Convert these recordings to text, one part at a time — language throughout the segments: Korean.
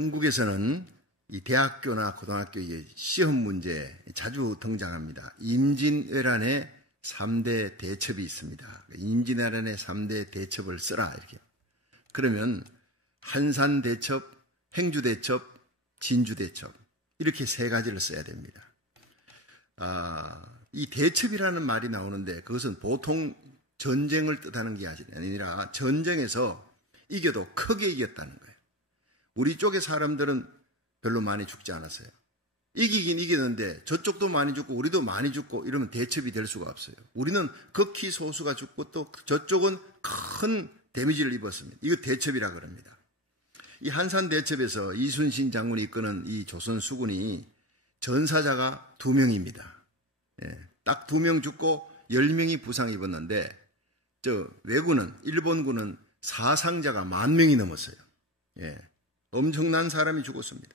한국에서는 이 대학교나 고등학교 시험 문제 자주 등장합니다. 임진왜란의 3대 대첩이 있습니다. 임진왜란의 3대 대첩을 써라 이렇게. 그러면 한산대첩, 행주대첩, 진주대첩 이렇게 세 가지를 써야 됩니다. 이 대첩이라는 말이 나오는데 그것은 보통 전쟁을 뜻하는 게 아니라 전쟁에서 이겨도 크게 이겼다는 거예요. 우리 쪽의 사람들은 별로 많이 죽지 않았어요. 이기긴 이겼는데 저쪽도 많이 죽고 우리도 많이 죽고 이러면 대첩이 될 수가 없어요. 우리는 극히 소수가 죽고 또 저쪽은 큰 데미지를 입었습니다. 이거 대첩이라 그럽니다. 이 한산대첩에서 이순신 장군이 이끄는 이 조선 수군이 전사자가 2명입니다. 딱 2명 죽고 10명이 부상 입었는데 왜군은 일본군은 사상자가 10,000명이 넘었어요. 엄청난 사람이 죽었습니다.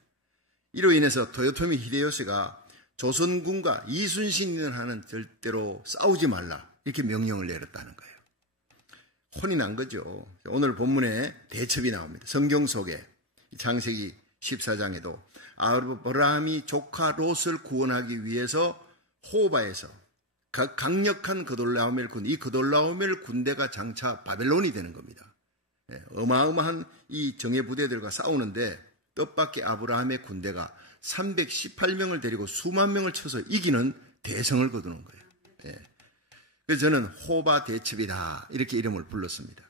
이로 인해서 토요토미 히데요시가 조선군과 이순신이라는 절대로 싸우지 말라 이렇게 명령을 내렸다는 거예요. 혼이 난 거죠. 오늘 본문에 대첩이 나옵니다. 성경 속에 창세기 14장에도 아브라함이 조카 롯을 구원하기 위해서 호바에서 강력한 그돌라오멜 군, 이 그돌라오멜 군대가 장차 바벨론이 되는 겁니다. 어마어마한 이 정예 부대들과 싸우는데 뜻밖의 아브라함의 군대가 318명을 데리고 수만 명을 쳐서 이기는 대성을 거두는 거예요. 그래서 저는 호바 대첩이다 이렇게 이름을 불렀습니다.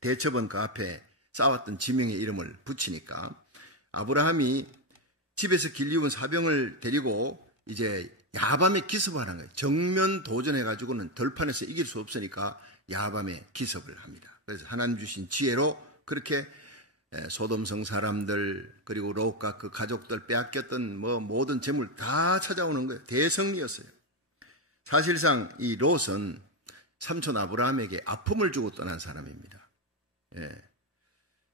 대첩은 그 앞에 싸웠던 지명의 이름을 붙이니까 아브라함이 집에서 길리운 사병을 데리고 이제 야밤에 기습을 하는 거예요. 정면 도전해가지고는 들판에서 이길 수 없으니까 야밤에 기습을 합니다. 그래서 하나님 주신 지혜로 그렇게 소돔성 사람들 그리고 롯과 그 가족들 빼앗겼던 모든 재물 다 찾아오는 거예요. 대승리였어요. 사실상 이 롯은 삼촌 아브라함에게 아픔을 주고 떠난 사람입니다.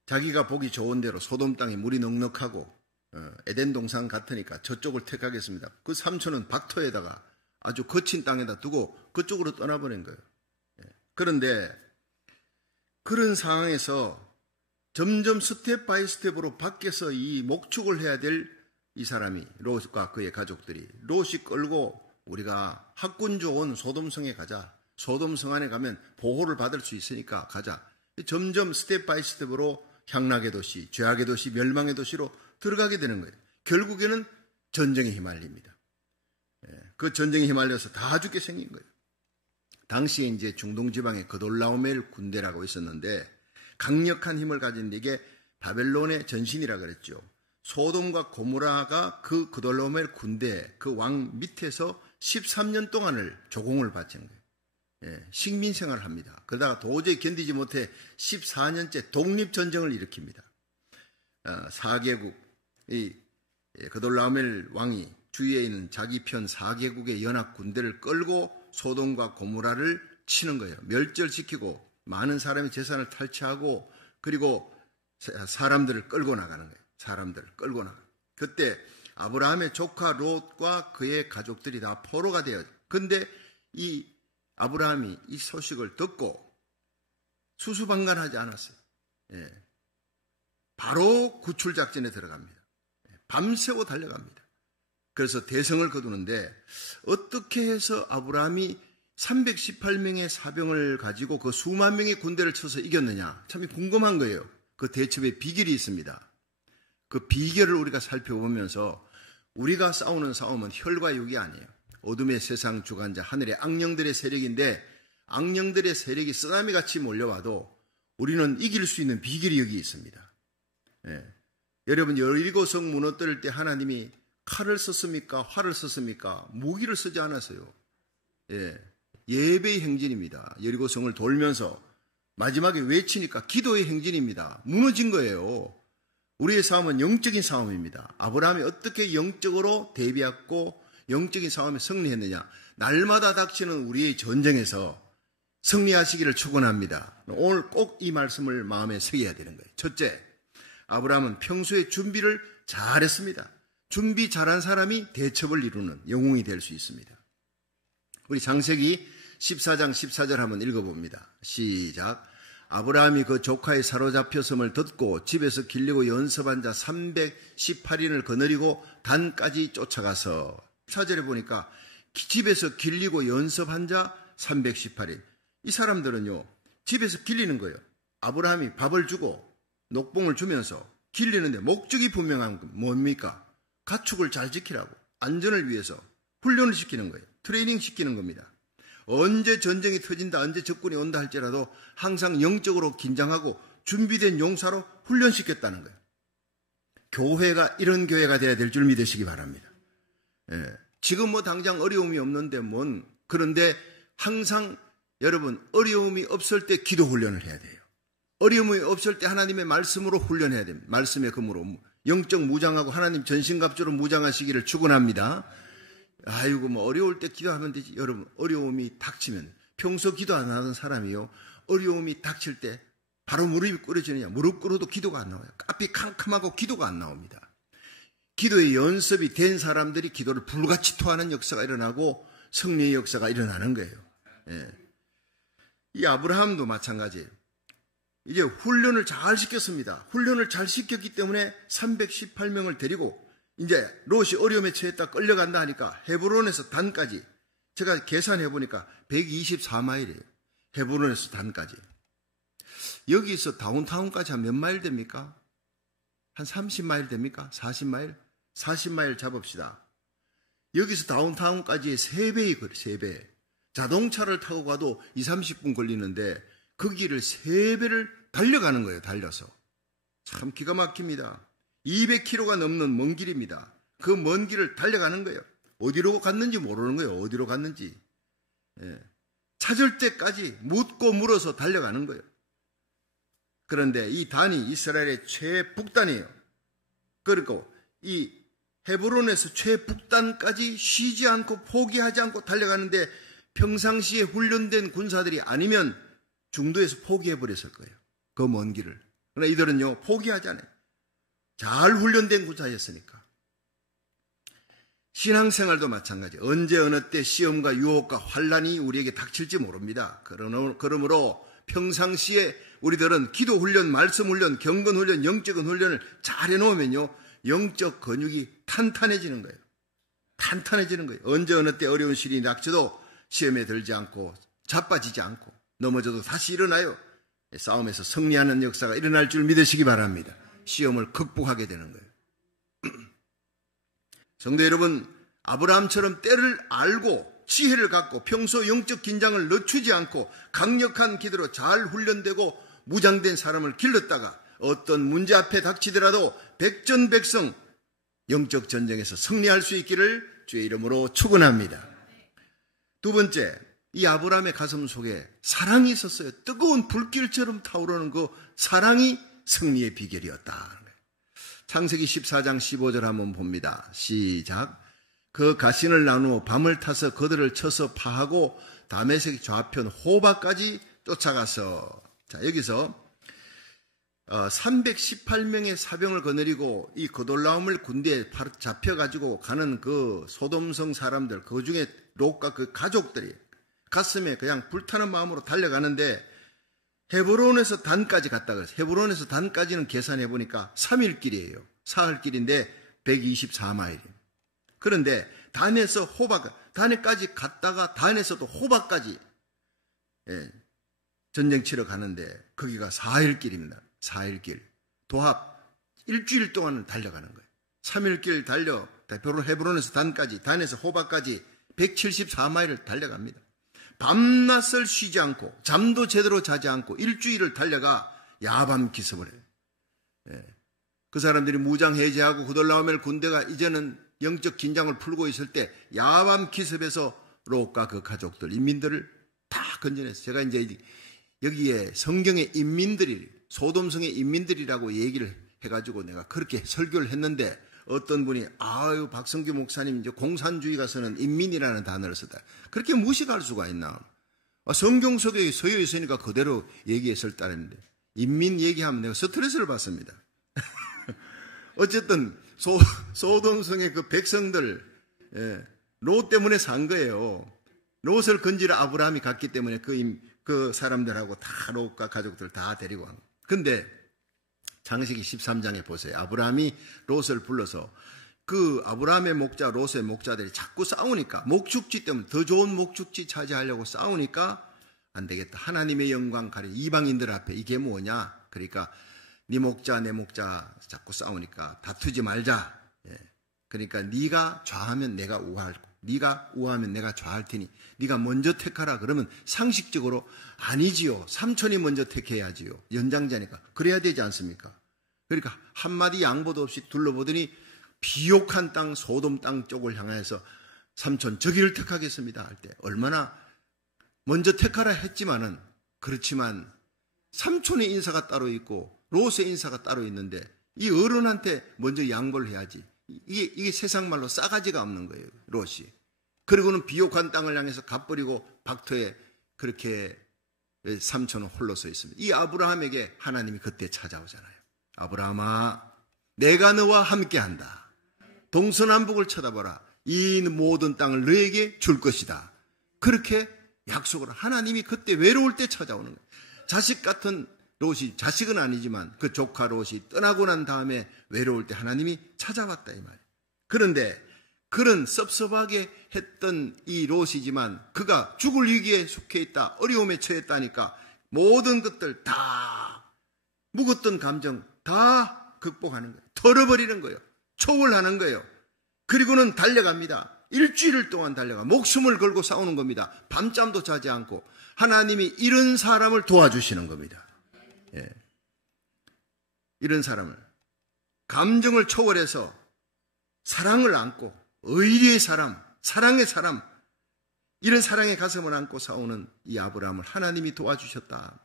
자기가 보기 좋은 대로 소돔 땅에 물이 넉넉하고 에덴 동산 같으니까 저쪽을 택하겠습니다. 그 삼촌은 박토에다가 아주 거친 땅에다 두고 그쪽으로 떠나버린 거예요. 그런데 그런 상황에서 점점 스텝 바이 스텝으로 밖에서 이 목축을 해야 될 이 사람이 롯과 그의 가족들이 롯이 끌고 우리가 학군 좋은 소돔성에 가자. 소돔성 안에 가면 보호를 받을 수 있으니까 가자. 점점 스텝 바이 스텝으로 향락의 도시, 죄악의 도시, 멸망의 도시로 들어가게 되는 거예요. 결국에는 전쟁에 휘말립니다. 그 전쟁에 휘말려서 다 죽게 생긴 거예요. 당시에 이제 중동 지방에 그돌라오멜 군대라고 있었는데 강력한 힘을 가진 이게 바벨론의 전신이라 그랬죠. 소돔과 고모라가 그 그돌라오멜 군대 그 왕 밑에서 13년 동안을 조공을 바친 거예요. 식민 생활을 합니다. 그러다가 도저히 견디지 못해 14년째 독립전쟁을 일으킵니다. 4개국, 이 그돌라오멜 왕이 주위에 있는 자기 편 4개국의 연합 군대를 끌고 소돔과 고모라를 치는 거예요. 멸절시키고 많은 사람의 재산을 탈취하고 그리고 사람들을 끌고 나가는 거예요. 사람들을 끌고 나가. 그때 아브라함의 조카 롯과 그의 가족들이 다 포로가 되어요. 근데 이 아브라함이 이 소식을 듣고 수수방관하지 않았어요. 바로 구출작전에 들어갑니다. 밤새고 달려갑니다. 그래서 대성을 거두는데 어떻게 해서 아브라함이 318명의 사병을 가지고 그 수만 명의 군대를 쳐서 이겼느냐 참 궁금한 거예요. 그 대첩의 비결이 있습니다. 그 비결을 우리가 살펴보면서 우리가 싸우는 싸움은 혈과 육이 아니에요. 어둠의 세상 주관자 하늘의 악령들의 세력인데 악령들의 세력이 쓰나미같이 몰려와도 우리는 이길 수 있는 비결이 여기 있습니다. 여러분 여리고성 무너뜨릴 때 하나님이 칼을 썼습니까? 활을 썼습니까? 무기를 쓰지 않았어요. 예배의 행진입니다. 여리고성을 돌면서 마지막에 외치니까 기도의 행진입니다. 무너진 거예요. 우리의 싸움은 영적인 싸움입니다. 아브라함이 어떻게 영적으로 대비했고 영적인 싸움에 승리했느냐. 날마다 닥치는 우리의 전쟁에서 승리하시기를 축원합니다. 오늘 꼭 이 말씀을 마음에 새겨야 되는 거예요. 첫째, 아브라함은 평소에 준비를 잘했습니다. 준비 잘한 사람이 대첩을 이루는 영웅이 될 수 있습니다. 우리 창세기 14장 14절 한번 읽어봅니다. 시작. 아브라함이 그 조카의 사로잡혔음을 듣고 집에서 길리고 연습한 자 318인을 거느리고 단까지 쫓아가서 4절에 보니까 집에서 길리고 연습한 자 318인. 이 사람들은요, 집에서 길리는 거예요. 아브라함이 밥을 주고 녹봉을 주면서 길리는데 목적이 분명한 건 뭡니까? 가축을 잘 지키라고, 안전을 위해서 훈련을 시키는 거예요. 트레이닝 시키는 겁니다. 언제 전쟁이 터진다, 언제 적군이 온다 할지라도 항상 영적으로 긴장하고 준비된 용사로 훈련시켰다는 거예요. 교회가 이런 교회가 돼야 될 줄 믿으시기 바랍니다. 지금 뭐 당장 어려움이 없는데 그런데 항상 여러분 어려움이 없을 때 기도 훈련을 해야 돼요. 어려움이 없을 때 하나님의 말씀으로 훈련해야 됩니다. 말씀의 금으로 영적 무장하고 하나님 전신갑주로 무장하시기를 축원합니다. 아이고 뭐 어려울 때 기도하면 되지. 여러분 어려움이 닥치면 평소 기도 안 하는 사람이요, 어려움이 닥칠 때 바로 무릎이 꿇어지느냐? 무릎 꿇어도 기도가 안 나와요. 앞이 캄캄하고 기도가 안 나옵니다. 기도의 연습이 된 사람들이 기도를 불같이 토하는 역사가 일어나고 승리의 역사가 일어나는 거예요. 이 아브라함도 마찬가지예요. 이제 훈련을 잘 시켰습니다. 훈련을 잘 시켰기 때문에 318명을 데리고 이제 롯이 어려움에 처했다 끌려간다 하니까 헤브론에서 단까지, 제가 계산해 보니까 124마일이에요. 헤브론에서 단까지. 여기서 다운타운까지 한 몇 마일 됩니까? 한 30마일 됩니까? 40마일? 40마일 잡읍시다. 여기서 다운타운까지의 3배의 거리, 3배. 자동차를 타고 가도 20-30분 걸리는데 그 길을 3배를 달려가는 거예요. 달려서. 참 기가 막힙니다. 200km가 넘는 먼 길입니다. 그 먼 길을 달려가는 거예요. 어디로 갔는지 모르는 거예요. 어디로 갔는지. 찾을 때까지 묻고 물어서 달려가는 거예요. 그런데 이 단이 이스라엘의 최북단이에요. 그리고 이 헤브론에서 최북단까지 쉬지 않고 포기하지 않고 달려가는데 평상시에 훈련된 군사들이 아니면 중도에서 포기해버렸을 거예요. 그 먼 길을. 그러나 이들은요, 포기하지 않아요. 잘 훈련된 군사였으니까. 신앙생활도 마찬가지. 언제 어느 때 시험과 유혹과 환란이 우리에게 닥칠지 모릅니다. 그러므로 평상시에 우리들은 기도 훈련, 말씀 훈련, 경건 훈련, 영적인 훈련을 잘 해놓으면요, 영적 근육이 탄탄해지는 거예요. 탄탄해지는 거예요. 언제 어느 때 어려운 시련이 닥쳐도 시험에 들지 않고 자빠지지 않고 넘어져도 다시 일어나요. 싸움에서 승리하는 역사가 일어날 줄 믿으시기 바랍니다. 시험을 극복하게 되는 거예요. 성도 여러분, 아브라함처럼 때를 알고 지혜를 갖고 평소 영적 긴장을 늦추지 않고 강력한 기도로 잘 훈련되고 무장된 사람을 길렀다가 어떤 문제 앞에 닥치더라도 백전백승 영적 전쟁에서 승리할 수 있기를 주의 이름으로 축원합니다. 두 번째, 이 아브라함의 가슴 속에 사랑이 있었어요. 뜨거운 불길처럼 타오르는 그 사랑이 승리의 비결이었다. 창세기 14장 15절 한번 봅니다. 시작. 그 가신을 나누어 밤을 타서 그들을 쳐서 파하고 다메섹 좌편 호바까지 쫓아가서, 자 여기서 318명의 사병을 거느리고 이 그돌라움을 군대에 잡혀가지고 가는 그 소돔성 사람들, 그 중에 롯과 그 가족들이 가슴에 그냥 불타는 마음으로 달려가는데 헤브론에서 단까지 갔다 그랬어요. 헤브론에서 단까지는 계산해 보니까 3일 길이에요. 사흘 길인데 124마일이에요. 그런데 단에서 호박, 단에까지 갔다가 단에서도 호박까지 전쟁 치러 가는데 거기가 4일 길입니다. 4일 길. 도합 일주일 동안은 달려가는 거예요. 3일 길 달려 헤브론에서 단까지, 단에서 호박까지 174마일을 달려갑니다. 밤낮을 쉬지 않고 잠도 제대로 자지 않고 일주일을 달려가 야밤 기습을 해요. 그 사람들이 무장 해제하고 그돌라오멜 군대가 이제는 영적 긴장을 풀고 있을 때 야밤 기습에서 롯과 그 가족들, 인민들을 다 건져냈어요. 제가 이제 여기에 성경의 인민들이, 소돔성의 인민들이라고 얘기를 해가지고 내가 그렇게 설교를 했는데 어떤 분이 아유 박성규 목사님 이제 공산주의 가서는 인민이라는 단어를 쓰다. 그렇게 무식할 수가 있나? 성경 속에 서여 있으니까 그대로 얘기했을 따름인데 인민 얘기하면 내가 스트레스를 받습니다. 어쨌든 소돔성의 그 백성들 롯 때문에 산 거예요. 롯을 건지러 아브라함이 갔기 때문에 그 사람들하고 다 롯과 가족들 다 데리고 간 거예요. 근데 창세기 13장에 보세요. 아브라함이 롯을 불러서 그 아브라함의 목자, 롯의 목자들이 자꾸 싸우니까, 목축지 때문에 더 좋은 목축지 차지하려고 싸우니까 안 되겠다. 하나님의 영광 가려 이방인들 앞에 이게 뭐냐? 그러니까 네 목자 내 목자 자꾸 싸우니까 다투지 말자. 그러니까 네가 좌하면 내가 우할, 네가 우하면 내가 좌할 테니 네가 먼저 택하라. 그러면 상식적으로 아니지요. 삼촌이 먼저 택해야지요. 연장자니까. 그래야 되지 않습니까? 그러니까 한마디 양보도 없이 둘러보더니 비옥한 땅, 소돔 땅 쪽을 향해서 삼촌 저기를 택하겠습니다 할 때 얼마나 먼저 택하라 했지만은, 그렇지만 삼촌의 인사가 따로 있고 롯의 인사가 따로 있는데 이 어른한테 먼저 양보를 해야지. 이게 세상 말로 싸가지가 없는 거예요, 롯이. 그리고는 비옥한 땅을 향해서 갓버리고 박터에 그렇게 삼촌은 홀로 서 있습니다. 이 아브라함에게 하나님이 그때 찾아오잖아요. 아브라함아, 내가 너와 함께한다. 동서남북을 쳐다보라. 이 모든 땅을 너에게 줄 것이다. 그렇게 약속을 하나님이 그때 외로울 때 찾아오는 거예요. 자식 같은 롯이, 자식은 아니지만 그 조카 롯이 떠나고 난 다음에 외로울 때 하나님이 찾아왔다 이 말이에요. 그런데 그런 섭섭하게 했던 이 롯이지만 그가 죽을 위기에 속해 있다, 어려움에 처했다니까 모든 것들 다, 묵었던 감정 다 극복하는 거예요. 털어버리는 거예요. 초월하는 거예요. 그리고는 달려갑니다. 일주일 동안 달려가 목숨을 걸고 싸우는 겁니다. 밤잠도 자지 않고 하나님이 이런 사람을 도와주시는 겁니다. 예. 이런 사람을, 감정을 초월해서 사랑을 안고, 의리의 사람, 사랑의 사람, 이런 사랑의 가슴을 안고 싸우는 이 아브라함을 하나님이 도와주셨다.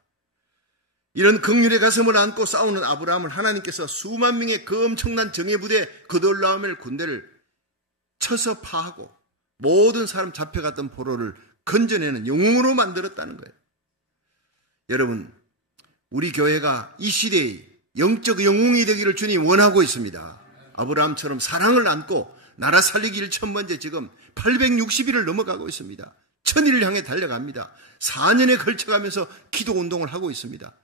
이런 긍휼의 가슴을 안고 싸우는 아브라함을 하나님께서 수만 명의 그 엄청난 정예부대 그돌라오멜 군대를 쳐서 파하고 모든 사람 잡혀갔던 포로를 건져내는 영웅으로 만들었다는 거예요. 여러분, 우리 교회가 이 시대의 영적 영웅이 되기를 주님 원하고 있습니다. 아브라함처럼 사랑을 안고 나라 살리기를 첫 번째 지금 860일을 넘어가고 있습니다. 1000일을 향해 달려갑니다. 4년에 걸쳐가면서 기도 운동을 하고 있습니다.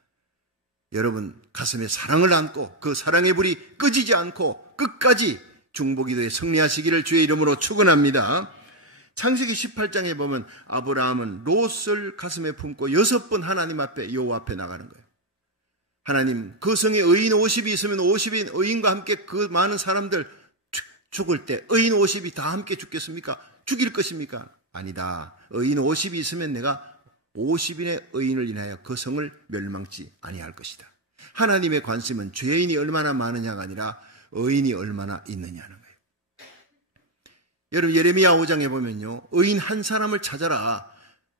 여러분, 가슴에 사랑을 안고 그 사랑의 불이 꺼지지 않고 끝까지 중보기도에 승리하시기를 주의 이름으로 축원합니다. 창세기 18장에 보면 아브라함은 롯을 가슴에 품고 6번 하나님 앞에, 여호와 앞에 나가는 거예요. 하나님, 그 성에 의인 50이 있으면 50인 의인과 함께 그 많은 사람들 죽을 때 의인 50이 다 함께 죽겠습니까? 죽일 것입니까? 아니다. 의인 50이 있으면 내가 50인의 의인을 인하여 그 성을 멸망치 아니할 것이다. 하나님의 관심은 죄인이 얼마나 많으냐가 아니라 의인이 얼마나 있느냐는 거예요. 여러분, 예레미야 5장에 보면요, 의인 한 사람을 찾아라.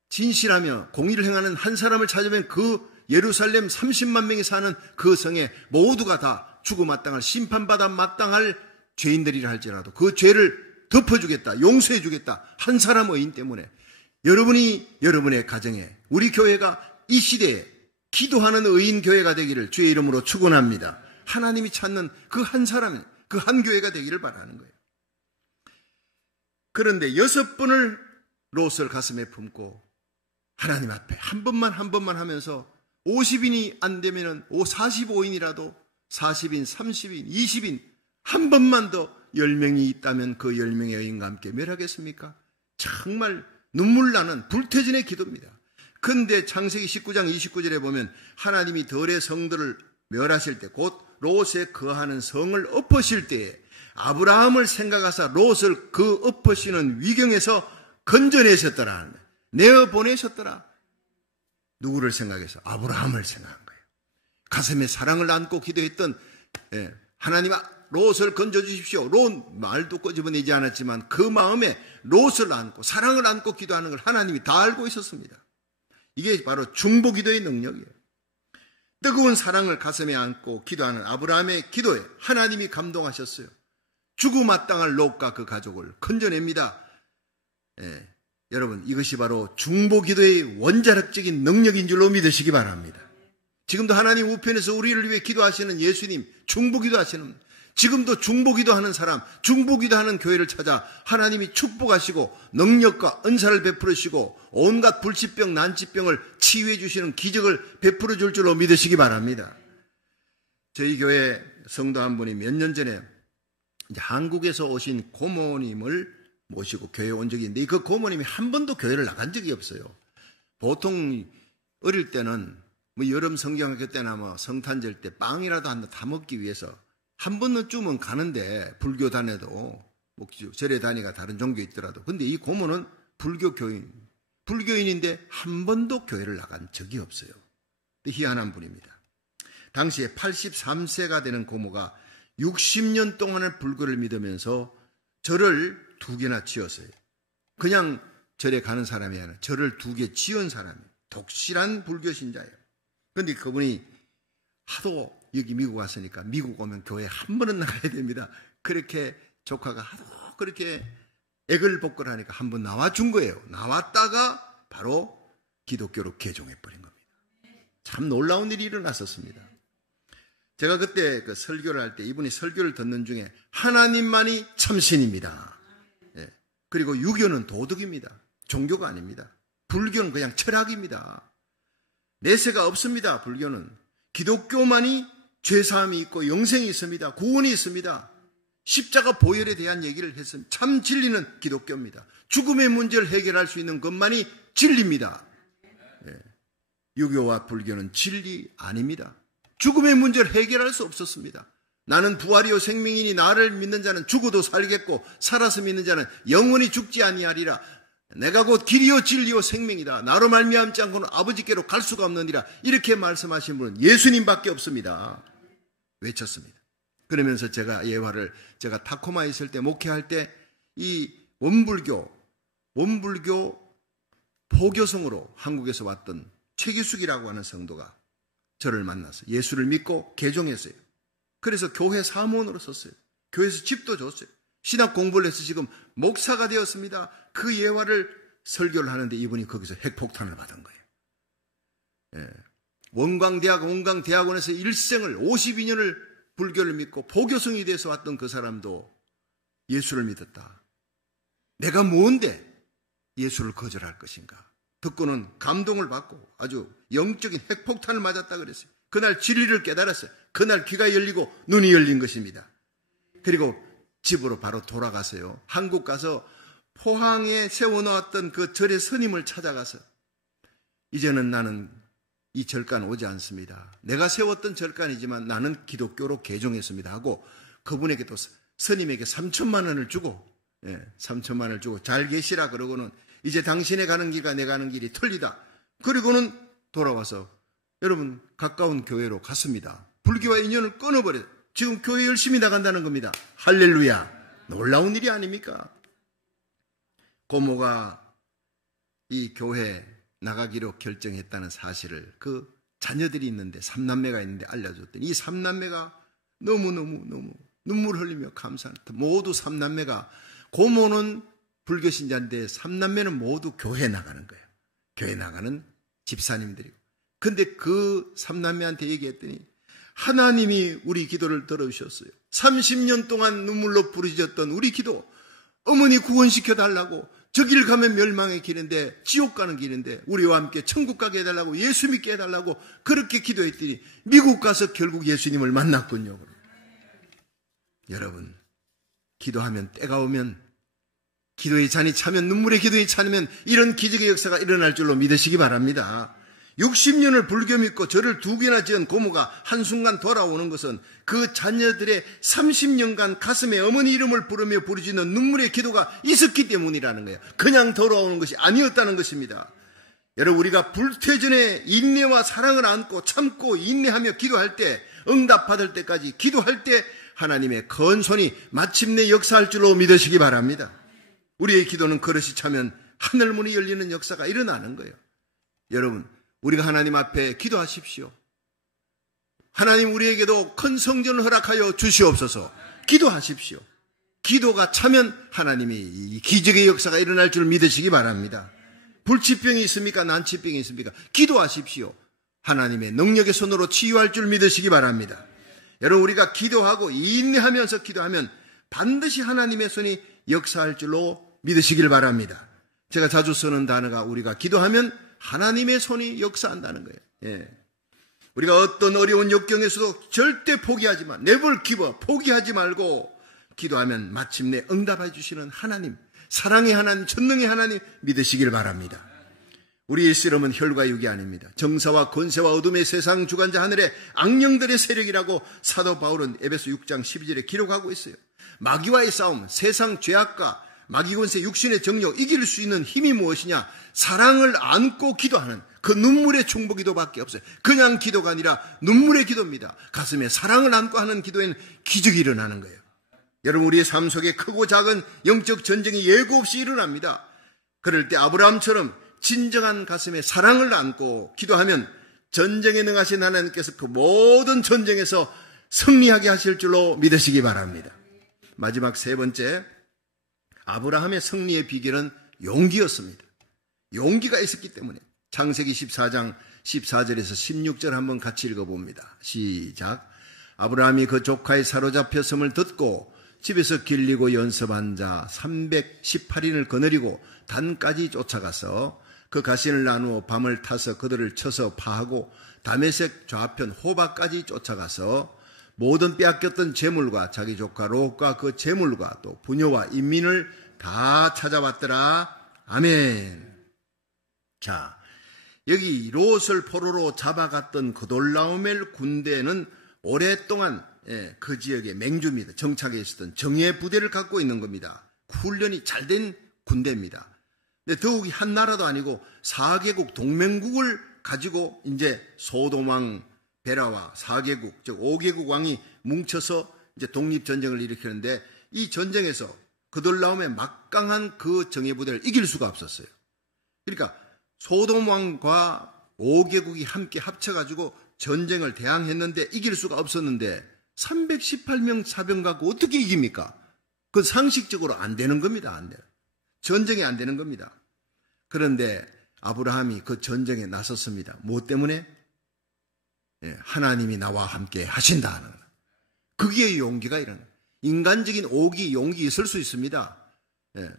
진실하며 공의를 행하는 한 사람을 찾으면 그 예루살렘 30만 명이 사는 그 성에 모두가 다 죽어 마땅할, 심판받아 마땅할 죄인들이라 할지라도 그 죄를 덮어주겠다, 용서해주겠다. 한 사람 의인 때문에. 여러분이 여러분의 가정에, 우리 교회가 이 시대에 기도하는 의인 교회가 되기를 주의 이름으로 축원합니다. 하나님이 찾는 그 한 사람, 그 한 교회가 되기를 바라는 거예요. 그런데 6번을 롯을 가슴에 품고 하나님 앞에 한 번만 하면서 50인이 안 되면은 45인이라도 40인, 30인, 20인 한 번만 더 10명이 있다면 그 10명의 의인과 함께 멸하겠습니까? 정말 눈물 나는 불태진의 기도입니다. 그런데 창세기 19장 29절에 보면 하나님이 들의 성들을 멸하실 때, 곧 롯에 거하는 성을 엎으실 때에 아브라함을 생각하사 롯을 그 엎으시는 위경에서 건져내셨더라, 내어보내셨더라. 누구를 생각해서? 아브라함을 생각한 거예요. 가슴에 사랑을 안고 기도했던, 하나님, 롯을 건져주십시오. 롯 말도 끄집어내지 않았지만 그 마음에 롯을 안고 사랑을 안고 기도하는 걸 하나님이 다 알고 있었습니다. 이게 바로 중보기도의 능력이에요. 뜨거운 사랑을 가슴에 안고 기도하는 아브라함의 기도에 하나님이 감동하셨어요. 죽음 마땅할 롯과 그 가족을 건져냅니다. 여러분, 이것이 바로 중보기도의 원자력적인 능력인 줄로 믿으시기 바랍니다. 지금도 하나님 우편에서 우리를 위해 기도하시는 예수님, 중보기도 하시는, 지금도 중보기도 하는 사람, 중보기도 하는 교회를 찾아 하나님이 축복하시고 능력과 은사를 베풀으시고 온갖 불치병, 난치병을 치유해 주시는 기적을 베풀어 줄 줄로 믿으시기 바랍니다. 저희 교회 성도 한 분이 몇 년 전에 이제 한국에서 오신 고모님을 모시고 교회에 온 적이 있는데 그 고모님이 한 번도 교회를 나간 적이 없어요. 보통 어릴 때는 뭐 여름 성경학교 때나 뭐 성탄절 때 빵이라도 하나 다 먹기 위해서 한 번쯤은 가는데 불교 다녀도 뭐 절에 다니가 다른 종교 있더라도 근데 이 고모는 불교인인데 한 번도 교회를 나간 적이 없어요. 희한한 분입니다. 당시에 83세가 되는 고모가 60년 동안을 불교를 믿으면서 절을 2개나 지었어요. 그냥 절에 가는 사람이 아니라 절을 2개 지은 사람이에요. 독실한 불교 신자예요. 그런데 그분이 하도 여기 미국 왔으니까 미국 오면 교회 한 번은 나가야 됩니다. 그렇게 조카가 하도 그렇게 애걸복걸하니까 한 번 나와준 거예요. 나왔다가 바로 기독교로 개종해버린 겁니다. 참 놀라운 일이 일어났었습니다. 제가 그때 그 설교를 할 때 이분이 설교를 듣는 중에 하나님만이 참신입니다. 예. 그리고 유교는 도덕입니다. 종교가 아닙니다. 불교는 그냥 철학입니다. 내세가 없습니다. 불교는. 기독교만이 죄사함이 있고 영생이 있습니다. 구원이 있습니다. 십자가 보혈에 대한 얘기를 했습니다. 참 진리는 기독교입니다. 죽음의 문제를 해결할 수 있는 것만이 진리입니다. 예. 유교와 불교는 진리 아닙니다. 죽음의 문제를 해결할 수 없었습니다. 나는 부활이요 생명이니 나를 믿는 자는 죽어도 살겠고 살아서 믿는 자는 영원히 죽지 아니하리라. 내가 곧 길이요 진리요 생명이다. 나로 말미암지 않고는 아버지께로 갈 수가 없느니라. 이렇게 말씀하신 분은 예수님밖에 없습니다. 외쳤습니다. 그러면서 제가 예화를 제가 타코마에 있을 때 목회할 때 이 원불교 포교성으로 한국에서 왔던 최기숙이라고 하는 성도가 저를 만나서 예수를 믿고 개종했어요. 그래서 교회 사무원으로 썼어요. 교회에서 집도 줬어요. 신학 공부를 해서 지금 목사가 되었습니다. 그 예화를 설교를 하는데 이분이 거기서 핵폭탄을 받은 거예요. 예. 원광대학원에서 일생을 52년을 불교를 믿고 포교성이 돼서 왔던 그 사람도 예수를 믿었다. 내가 뭔데 예수를 거절할 것인가? 듣고는 감동을 받고 아주 영적인 핵폭탄을 맞았다 그랬어요. 그날 진리를 깨달았어요. 그날 귀가 열리고 눈이 열린 것입니다. 그리고 집으로 바로 돌아가서요. 한국 가서 포항에 세워놓았던 그 절의 스님을 찾아가서 이제는 나는 이 절간 오지 않습니다. 내가 세웠던 절간이지만 나는 기독교로 개종했습니다 하고 그분에게 또 스님에게 3천만 원을 주고 3천만 원을 주고 잘 계시라 그러고는 이제 당신의 가는 길과 내 가는 길이 틀리다. 그리고는 돌아와서 여러분 가까운 교회로 갔습니다. 불교와 인연을 끊어버려요. 지금 교회 열심히 나간다는 겁니다. 할렐루야. 놀라운 일이 아닙니까? 고모가 이 교회 나가기로 결정했다는 사실을 그 자녀들이 있는데 3남매가 있는데 알려줬더니 이 3남매가 너무너무 눈물 흘리며 감사합니다. 모두 3남매가 고모는 불교신자인데 3남매는 모두 교회 나가는 거예요. 교회 나가는 집사님들이고. 근데 그 3남매한테 얘기했더니 하나님이 우리 기도를 들어주셨어요. 30년 동안 눈물로 부르짖었던 우리 기도 어머니 구원시켜달라고 저 길 가면 멸망의 길인데 지옥 가는 길인데 우리와 함께 천국 가게 해달라고 예수 믿게 해달라고 그렇게 기도했더니 미국 가서 결국 예수님을 만났군요. 여러분 기도하면 때가 오면 기도의 잔이 차면 눈물의 기도에 차면 이런 기적의 역사가 일어날 줄로 믿으시기 바랍니다. 60년을 불교 믿고 절을 2개나 지은 고모가 한순간 돌아오는 것은 그 자녀들의 30년간 가슴에 어머니 이름을 부르며 부르짖는 눈물의 기도가 있었기 때문이라는 거예요. 그냥 돌아오는 것이 아니었다는 것입니다. 여러분 우리가 불퇴전에 인내와 사랑을 안고 참고 인내하며 기도할 때 응답받을 때까지 기도할 때 하나님의 건손이 마침내 역사할 줄로 믿으시기 바랍니다. 우리의 기도는 그릇이 차면 하늘문이 열리는 역사가 일어나는 거예요. 여러분 우리가 하나님 앞에 기도하십시오. 하나님 우리에게도 큰 성전을 허락하여 주시옵소서. 기도하십시오. 기도가 차면 하나님이 이 기적의 역사가 일어날 줄 믿으시기 바랍니다. 불치병이 있습니까? 난치병이 있습니까? 기도하십시오. 하나님의 능력의 손으로 치유할 줄 믿으시기 바랍니다. 여러분, 우리가 기도하고 인내하면서 기도하면 반드시 하나님의 손이 역사할 줄로 믿으시길 바랍니다. 제가 자주 쓰는 단어가 우리가 기도하면 하나님의 손이 역사한다는 거예요. 예. 우리가 어떤 어려운 역경에서도 절대 포기하지 마. never give up. 포기하지 말고 기도하면 마침내 응답해 주시는 하나님, 사랑의 하나님, 전능의 하나님 믿으시길 바랍니다. 우리의 씨름은 혈과 육이 아닙니다. 정사와 권세와 어둠의 세상 주관자 하늘의 악령들의 세력이라고 사도 바울은 에베소 6장 12절에 기록하고 있어요. 마귀와의 싸움, 세상 죄악과 마귀 권세 육신의 정욕 이길 수 있는 힘이 무엇이냐? 사랑을 안고 기도하는 그 눈물의 중보기도밖에 없어요. 그냥 기도가 아니라 눈물의 기도입니다. 가슴에 사랑을 안고 하는 기도에는 기적이 일어나는 거예요. 여러분, 우리의 삶 속에 크고 작은 영적 전쟁이 예고 없이 일어납니다. 그럴 때 아브라함처럼 진정한 가슴에 사랑을 안고 기도하면 전쟁에 능하신 하나님께서 그 모든 전쟁에서 승리하게 하실 줄로 믿으시기 바랍니다. 마지막 세 번째, 아브라함의 승리의 비결은 용기였습니다. 용기가 있었기 때문에 창세기 14장 14절에서 16절 한번 같이 읽어봅니다. 시작. 아브라함이 그 조카의 사로잡혔음을 듣고 집에서 길리고 연습한 자 318인을 거느리고 단까지 쫓아가서 그 가신을 나누어 밤을 타서 그들을 쳐서 파하고 다메섹 좌편 호바까지 쫓아가서 모든 빼앗겼던 재물과 자기 조카 롯과 그 재물과 또 부녀와 인민을 다 찾아왔더라. 아멘. 자, 여기 롯을 포로로 잡아갔던 그돌라오멜 군대는 오랫동안 그 지역의 맹주입니다. 정착해 있었던 정예 부대를 갖고 있는 겁니다. 훈련이 잘된 군대입니다. 근데 더욱이 한 나라도 아니고 4개국 동맹국을 가지고 이제 소돔왕 베라와 4개국, 즉 5개국 왕이 뭉쳐서 이제 독립전쟁을 일으키는데 이 전쟁에서 그돌라오멜의 막강한 그 정예부대를 이길 수가 없었어요. 그러니까 소돔왕과 5개국이 함께 합쳐가지고 전쟁을 대항했는데 이길 수가 없었는데 318명 사병 갖고 어떻게 이깁니까? 그건 상식적으로 안 되는 겁니다. 안 돼요. 전쟁이 안 되는 겁니다. 그런데 아브라함이 그 전쟁에 나섰습니다. 무엇 때문에? 하나님이 나와 함께 하신다는 거예요. 그게 용기가 이런 거예요. 인간적인 오기, 용기 있을 수 있습니다.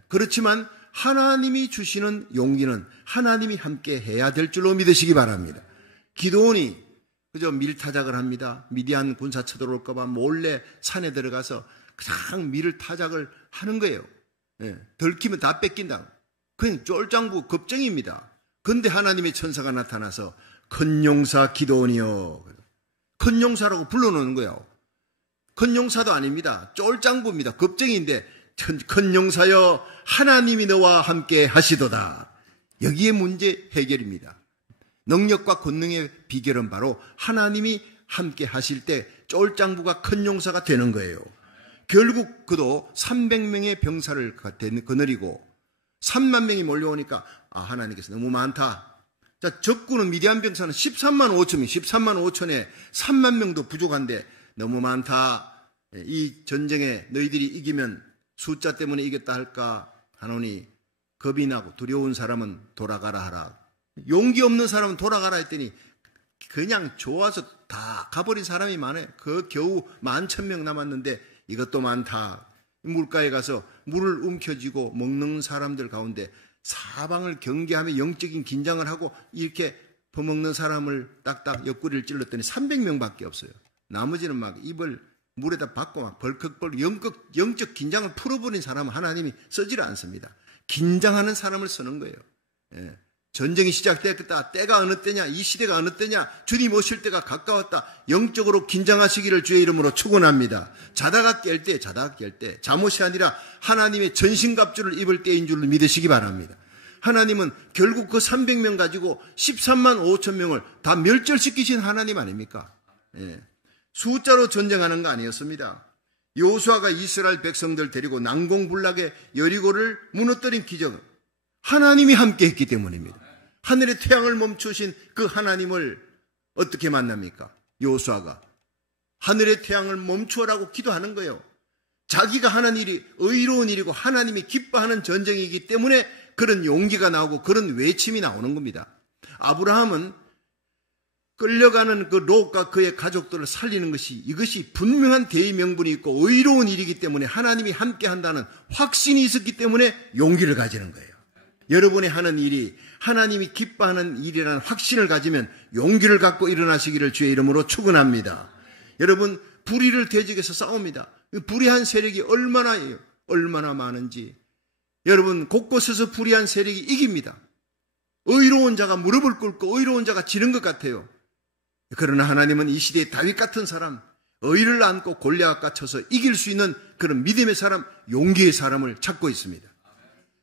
그렇지만 하나님이 주시는 용기는 하나님이 함께 해야 될 줄로 믿으시기 바랍니다. 기드온이 그저 밀타작을 합니다. 미디안 군사 쳐들어올까 봐 몰래 산에 들어가서 그냥 밀을 타작을 하는 거예요. 들키면 다 뺏긴다. 그냥 쫄장부 겁쟁입니다. 근데 하나님의 천사가 나타나서 큰 용사 기드온이여. 큰 용사라고 불러놓는 거예요. 큰 용사도 아닙니다. 쫄장부입니다. 겁쟁이인데 큰 용사여 하나님이 너와 함께 하시도다. 여기에 문제 해결입니다. 능력과 권능의 비결은 바로 하나님이 함께 하실 때 쫄장부가 큰 용사가 되는 거예요. 결국 그도 300명의 병사를 거느리고 3만 명이 몰려오니까 하나님께서 너무 많다. 자, 적군은 미디안 병사는 13만 5천명, 13만 5천에 3만 명도 부족한데 너무 많다. 이 전쟁에 너희들이 이기면 숫자 때문에 이겼다 할까 하노니 겁이 나고 두려운 사람은 돌아가라 하라. 용기 없는 사람은 돌아가라 했더니 그냥 좋아서 다 가버린 사람이 많아요. 그 겨우 11,000명 남았는데 이것도 많다. 물가에 가서 물을 움켜쥐고 먹는 사람들 가운데 사방을 경계하며 영적인 긴장을 하고 이렇게 퍼먹는 사람을 딱딱 옆구리를 찔렀더니 300명밖에 없어요. 나머지는 막 입을 물에다 박고 막 벌컥벌컥 영적 긴장을 풀어버린 사람은 하나님이 쓰질 않습니다. 긴장하는 사람을 쓰는 거예요. 전쟁이 시작됐다. 때가 어느 때냐? 이 시대가 어느 때냐? 주님 오실 때가 가까웠다. 영적으로 긴장하시기를 주의 이름으로 축원합니다. 자다가 깰 때 잠옷이 아니라 하나님의 전신갑주를 입을 때인 줄 믿으시기 바랍니다. 하나님은 결국 그 300명 가지고 13만 5천 명을 다 멸절시키신 하나님 아닙니까? 숫자로 전쟁하는 거 아니었습니다. 여호수아가 이스라엘 백성들 데리고 난공불락의 여리고를 무너뜨린 기적은 하나님이 함께 했기 때문입니다. 하늘의 태양을 멈추신 그 하나님을 어떻게 만납니까? 여호수아가 하늘의 태양을 멈추어라고 기도하는 거예요. 자기가 하는 일이 의로운 일이고 하나님이 기뻐하는 전쟁이기 때문에 그런 용기가 나오고 그런 외침이 나오는 겁니다. 아브라함은 끌려가는 그 롯과 그의 가족들을 살리는 이것이 분명한 대의 명분이 있고 의로운 일이기 때문에 하나님이 함께 한다는 확신이 있었기 때문에 용기를 가지는 거예요. 여러분이 하는 일이 하나님이 기뻐하는 일이라는 확신을 가지면 용기를 갖고 일어나시기를 주의 이름으로 축원합니다. 여러분, 불의를 대적해서 싸웁니다. 불의한 세력이 얼마나 많은지. 여러분, 곳곳에서 불의한 세력이 이깁니다. 의로운 자가 무릎을 꿇고 의로운 자가 지는 것 같아요. 그러나 하나님은 이 시대의 다윗 같은 사람, 의를 안고 골리앗과 쳐서 이길 수 있는 그런 믿음의 사람, 용기의 사람을 찾고 있습니다.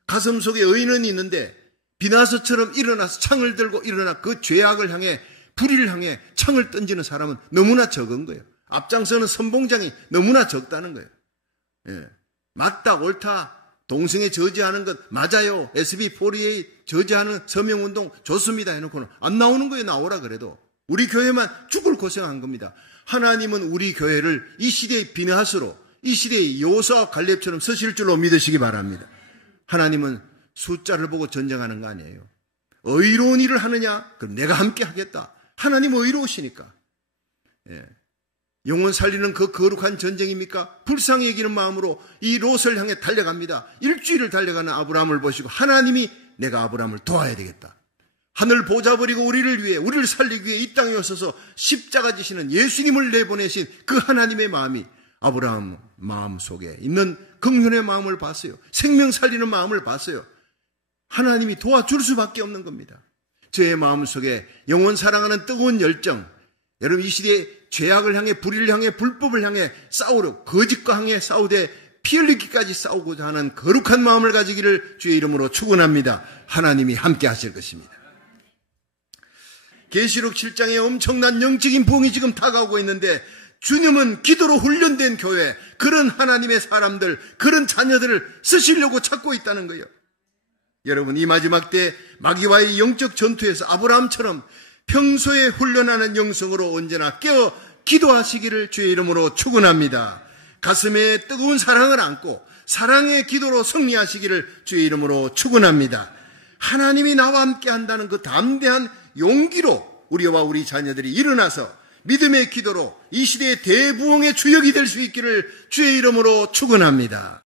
가슴 속에 의는 있는데 비나서처럼 일어나서 창을 들고 일어나 그 죄악을 향해, 불의를 향해 창을 던지는 사람은 너무나 적은 거예요. 앞장서는 선봉장이 너무나 적다는 거예요. 예. 맞다 옳다 동성애 저지하는 것 맞아요. SB48 저지하는 서명운동 좋습니다 해놓고는 안 나오는 거예요. 나오라 그래도. 우리 교회만 죽을 고생한 겁니다. 하나님은 우리 교회를 이 시대의 비나스로, 이 시대의 여호수아와 갈렙처럼 서실 줄로 믿으시기 바랍니다. 하나님은 숫자를 보고 전쟁하는 거 아니에요. 의로운 일을 하느냐? 그럼 내가 함께 하겠다. 하나님 의로우시니까. 예. 영혼 살리는 그 거룩한 전쟁입니까? 불쌍히 여기는 마음으로 이 롯을 향해 달려갑니다. 일주일을 달려가는 아브라함을 보시고 하나님이 내가 아브라함을 도와야 되겠다. 하늘 보좌 버리고 우리를 위해, 우리를 살리기 위해 이 땅에 오셔서 십자가 지시는 예수님을 내보내신 그 하나님의 마음이 아브라함 마음 속에 있는 긍휼의 마음을 봤어요. 생명 살리는 마음을 봤어요. 하나님이 도와줄 수밖에 없는 겁니다. 저의 마음 속에 영혼 사랑하는 뜨거운 열정, 여러분 이 시대에 죄악을 향해, 불의를 향해, 불법을 향해 싸우려, 거짓과 향해 싸우되 피 흘리기까지 싸우고자 하는 거룩한 마음을 가지기를 주의 이름으로 축원합니다. 하나님이 함께 하실 것입니다. 계시록 7장에 엄청난 영적인 부흥이 지금 다가오고 있는데 주님은 기도로 훈련된 교회, 그런 하나님의 사람들, 그런 자녀들을 쓰시려고 찾고 있다는 거예요. 여러분, 이 마지막 때 마귀와의 영적 전투에서 아브라함처럼 평소에 훈련하는 영성으로 언제나 깨어 기도하시기를 주의 이름으로 축원합니다. 가슴에 뜨거운 사랑을 안고 사랑의 기도로 승리하시기를 주의 이름으로 축원합니다. 하나님이 나와 함께 한다는 그 담대한 용기로 우리와 우리 자녀들이 일어나서 믿음의 기도로 이 시대의 대부흥의 주역이 될 수 있기를 주의 이름으로 축원합니다.